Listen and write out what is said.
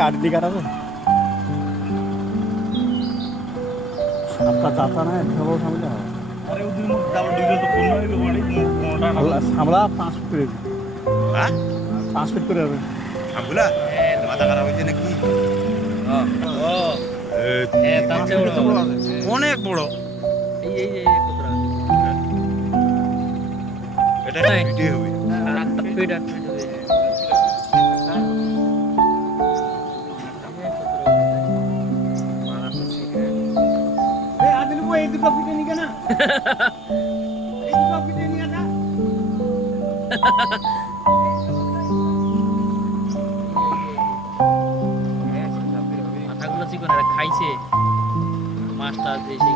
गाड़ी निकाल रहा आपका जाता ना चलो समझ अरे उधर मुझ जाओ डीजल तो पुण्य है बड़ी मोटा ना सामला 5 फीट हाँ 5 फीट করে হবে আমগুলা মাথা খারাপ হয়েছে নাকি ও তার চেয়ে বড় অনেক বড় এই কতটা এটা ভিডিও হবে ফিট आदिल को एक कॉपी देनी का ना एक कॉपी देनी आता মাথাগুলো চিকন খাইছে মাছটা দেশে